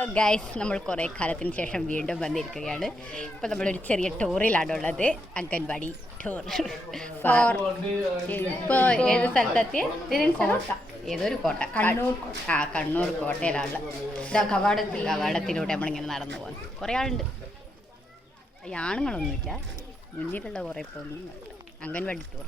Hello guys, നമ്മൾ കുറേ കാലത്തിന് ശേഷം വീണ്ടും വന്നിരിക്കുകയാണ്. ഇപ്പോൾ നമ്മളൊരു ചെറിയ ടൂറിലാണുള്ളത്, അംഗൻവാടി ടൂർ. ഇപ്പോൾ ഏത് സ്ഥലത്തെത്തിയ ഏതൊരു കോട്ട, കണ്ണൂർ കോട്ടയിലാണ്. കവാടത്തിലൂടെ നമ്മളിങ്ങനെ നടന്നു പോകുന്നു. കുറേ ആളുണ്ട്, ഈ ആണുങ്ങളൊന്നുമില്ല, മുന്നിലുള്ള കുറേ പോകുന്നു. അംഗൻവാടി ടൂർ.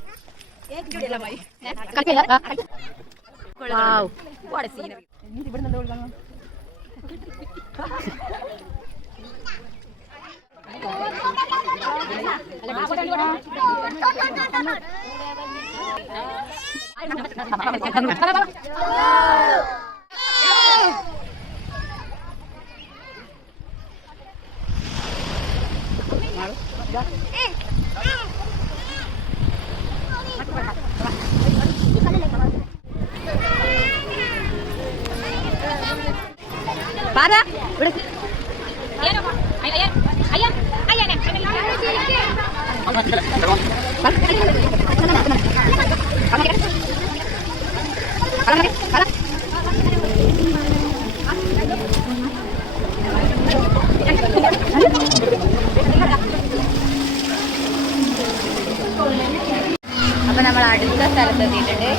അപ്പൊ നമ്മൾ അടുത്ത സ്ഥലത്ത് എത്തിയിട്ടുണ്ട്,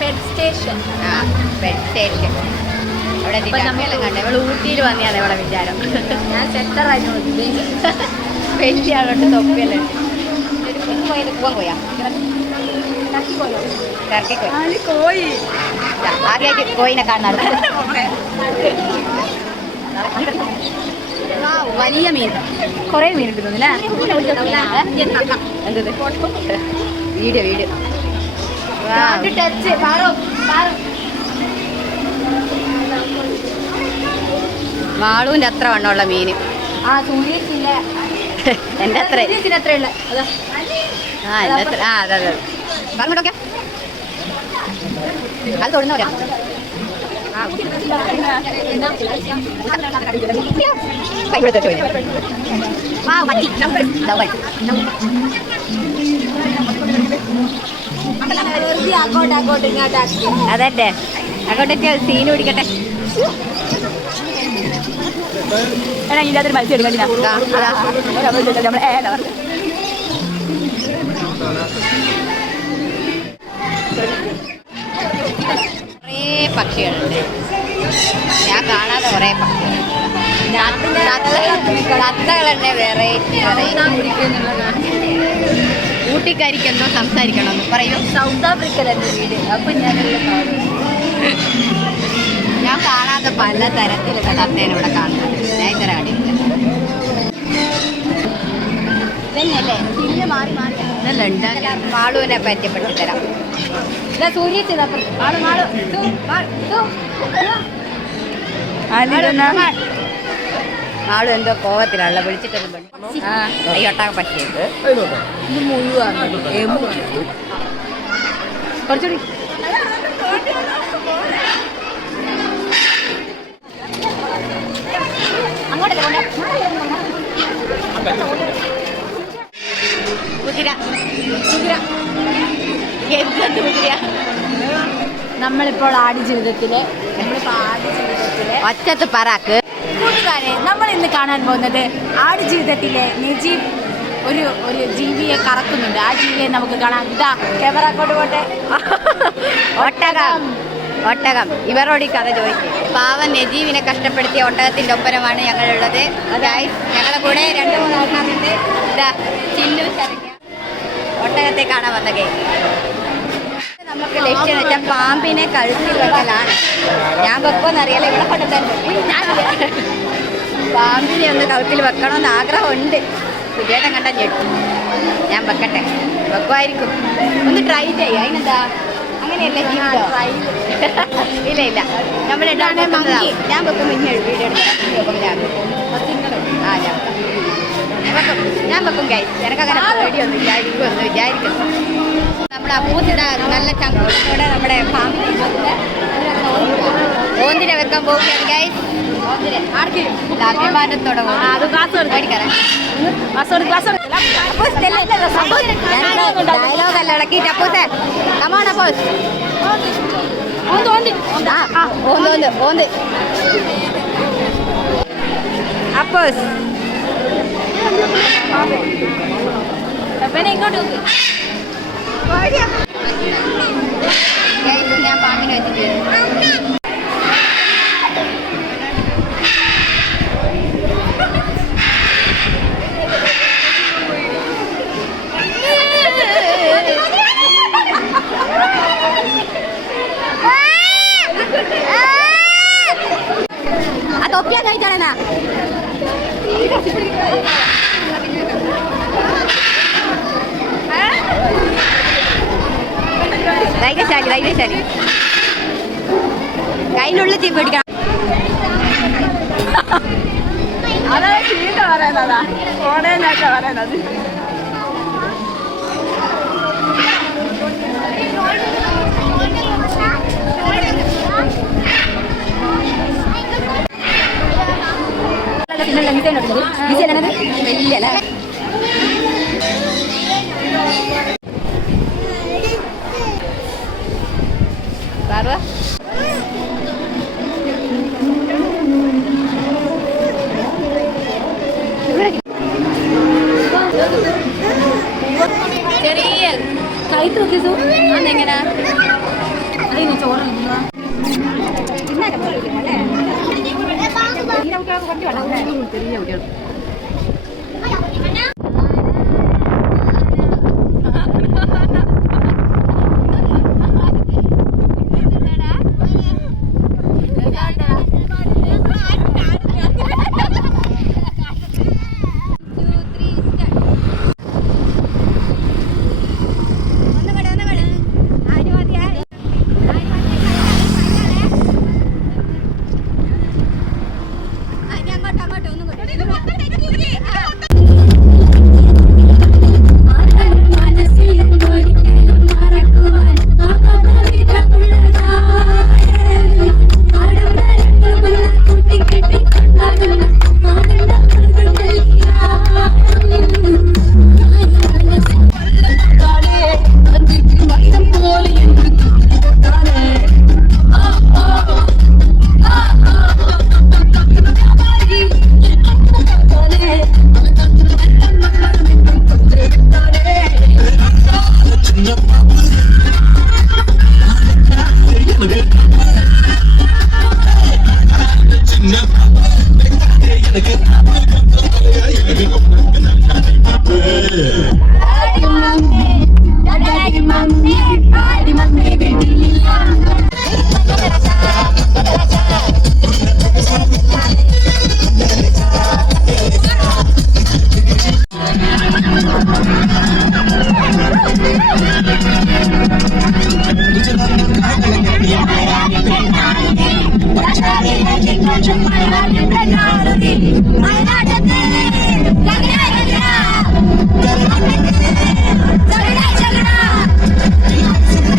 പെറ്റ് സ്റ്റേഷൻ. പെറ്റ് സ്റ്റേഷൻ അവിടെ കണ്ടു. ഇവിടെ ഊട്ടിയിൽ വന്നെയാണ് ഇവിടെ വിചാരം. ഞാൻ സെറ്ററായിരുന്നു വലിയ ആളോട്ട് തൊപ്പിയല്ലേ പോവാൻ പോയാ കോഴി ആദ്യമായിട്ട് കോയിനെ കാണാറ്. വലിയ മീൻ, കുറേ മീൻ കിട്ടുന്നില്ല. എന്തത് വീഡിയോ വീഡിയോ മാളൂന്റെ അത്ര വണ്ണമുള്ള മീന്. എന്റെ അത്ര എന്റെ അത്ര അതെ അതെ പറഞ്ഞോക്കെ അത് തൊടുന്ന പറയാം. അതല്ലേ അങ്ങോട്ടേക്ക് സീന് പിടിക്കട്ടെ. ഇതിനകത്തൊരു മത്സ്യം എടുക്കാൻ കുറേ പക്ഷികളുണ്ട്. ഞാൻ കാണാതെ കുറേ പക്ഷികളുണ്ട്. തത്തകളുണ്ട്, വെറൈറ്റി ഊട്ടിക്കാരിക്ക് എന്തോ സംസാരിക്കണമെന്ന് പറയൂ. സൗത്ത് ആഫ്രിക്കയിലെ വീട്. അപ്പം ഞാൻ കാണാതെ പല തരത്തിലുള്ള തത്തേനെ ഇവിടെ കാണുന്നുണ്ട്. ഭയങ്കര അടിയില്ല ഇതന്നെയല്ലേ ചില്ല് മാറി മാറി ഇതല്ല ഉണ്ടാക്കി. മാളുവിനെ പറ്റിപ്പെട്ട് തരാം. മാളു എന്തോ കോവത്തിലുള്ള വിളിച്ചിട്ടൊന്നും ഈ ഒട്ടാകെ പറ്റിയത് കുറച്ചുകൂടി നമ്മളിപ്പോൾ ആടുജീവിതത്തിലെ ഒറ്റത്ത് പറാക്ക് കൂട്ടുകാരെ, നമ്മൾ ഇന്ന് കാണാൻ പോകുന്നത് ആടുജീവിതത്തിലെ നജീബ് ഒരു ജീവിയെ കറക്കുന്നുണ്ട്. ആ ജീവിയെ നമുക്ക് കാണാം. ഇതാ ക്യാമറ അങ്ങോട്ട് പോട്ടെ. ഒട്ടകം ഇവരോട് ഈ കഥ ചോദിക്കും. പാവൻ നജീബിനെ കഷ്ടപ്പെടുത്തിയ ഒട്ടകത്തിൻ്റെ ഒപ്പരമാണ് ഞങ്ങളുള്ളത്. ഞങ്ങളെ കൂടെ 2-3 ആൾക്കാരുണ്ട്. ഇതാ ചിന്നു ശരണ്യ ഒട്ടകത്തെ കാണാൻ വന്ന കേ. നമുക്ക് ലക്ഷ്യം വെച്ചാൽ പാമ്പിനെ കഴുത്തിൽ വെക്കലാണ്. ഞാൻ വെക്കുമെന്നറിയാലോ, ഇവിടെ കൊണ്ടുതന്നെ പാമ്പിനെ ഒന്ന് കഴുത്തിൽ വെക്കണമെന്ന് ആഗ്രഹമുണ്ട്. സുജേട്ടൻ കണ്ട ഞെട്ടും. ഞാൻ വെക്കട്ടെ, വെക്കുമായിരിക്കും. ഒന്ന് ട്രൈ ചെയ്യാം. അതിനെന്താ അങ്ങനെയല്ല ജീവിതം. ഇല്ല നമ്മുടെ ഞാൻ വെക്കുമ്പോൾ ഇനി വീഡിയോ എടുക്കാം. ഞാൻ വെക്കും ഗൈസ്. എനിക്കങ്ങനെ പേടിയൊന്നും വിചാരിക്കുമെന്ന് വിചാരിക്കുന്നു. നമ്മുടെ അപ്പൂത്തിടെ നല്ല ചങ്കോടെ നമ്മുടെ ഫാമിലി ഓന്തിനെ വെക്കാൻ പോകുകയാണ് ഗൈസ്. അഭിമാനത്തോടെ ഡയലോഗല്ല ഇളക്കിയിട്ട് അപ്പൂത്തെ കമോൺ അപ്പോസ് ഓന്ത് പോപ്പേഴ്സ്. ഇങ്ങോട്ട് നോക്ക്. ഞാൻ പാമ്പിനെ വെച്ചിട്ട് ആ തൊപ്പിയാ കഴിച്ചാണെന്നാ ധൈര്യശാലി ധൈര്യശാലി. കയ്യിനുള്ളിൽ തീ പിടിക്കണം. അതാ ചീത്ത പറയുന്നതാ ഓടേന്നൊക്കെ പറയുന്നത്. വലിയ Parwa? ചെറിയ കൈത്ത് നോക്കി സു അതെങ്ങനാ അതിന് ചോറ് Jagna